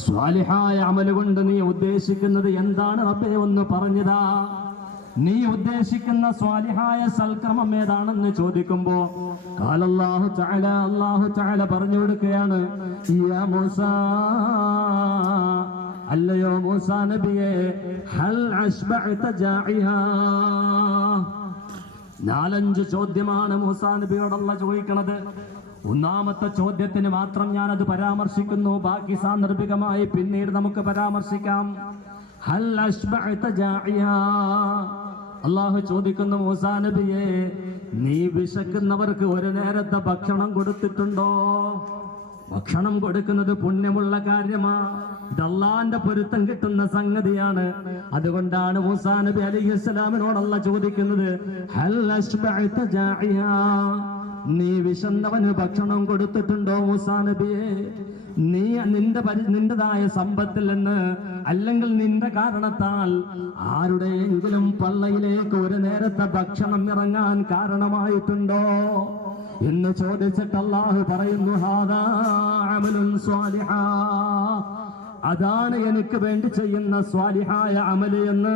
സ്വാലിഹായ അമൽ കൊണ്ട് നീ ഉദ്ദേശിക്കുന്നത് എന്താണ് റബ്ബേ? ഒന്ന് പറഞ്ഞതാ. നീ ഉദ്ദേശിക്കുന്ന സ്വാലിഹായ സൽക്രമം ഏതാണെന്ന് ചോദിക്കുമ്പോ കാലല്ലാഹു തആല അള്ളാഹു തആല പറഞ്ഞു കൊടുക്കുകയാണ് അല്ലയോ മൂസാ നബിയെ ഹൽ നാലഞ്ച് ചോദ്യമാണ് മൂസാ നബിയോടുള്ള ചോദിക്കണത്. ഒന്നാമത്തെ ചോദ്യത്തിന് മാത്രം ഞാൻ അത് പരാമർശിക്കുന്നു. ബാക്കി സാന്ദർഭികമായി പിന്നീട് നമുക്ക് പരാമർശിക്കാം? അള്ളാഹു ചോദിക്കുന്നു മൂസാ നബിയെ നീ വിശക്കുന്നവർക്ക് ഒരു നേരത്തെ ഭക്ഷണം കൊടുത്തിട്ടുണ്ടോ? ഭക്ഷണം കൊടുക്കുന്നത് പുണ്യമുള്ള കാര്യമാ. ഇതല്ലാന്റെ പൊരുത്തം കിട്ടുന്ന സംഗതിയാണ്. അതുകൊണ്ടാണ് മൂസാ നബി അലൈഹി സ്വലാമിനോടല്ല ചോദിക്കുന്നത്? നീ വിശന്നവന് ഭക്ഷണം കൊടുത്തിട്ടുണ്ടോ മൂസാ നബിയെ നീ നിന്റെ പരി നിന്റെതായ സമ്പത്തിൽ നിന്ന് അല്ലെങ്കിൽ നിന്റെ കാരണത്താൽ ആരുടെയെങ്കിലും പള്ളയിലേക്ക് ഒരു നേരത്തെ ഭക്ഷണം ഇറങ്ങാൻ കാരണമായിട്ടുണ്ടോ എന്ന് ചോദിച്ചിട്ട് അള്ളാഹു പറയുന്നു. അതാണ് എനിക്ക് വേണ്ടി ചെയ്യുന്ന സ്വാലിഹായ അമൽ എന്ന്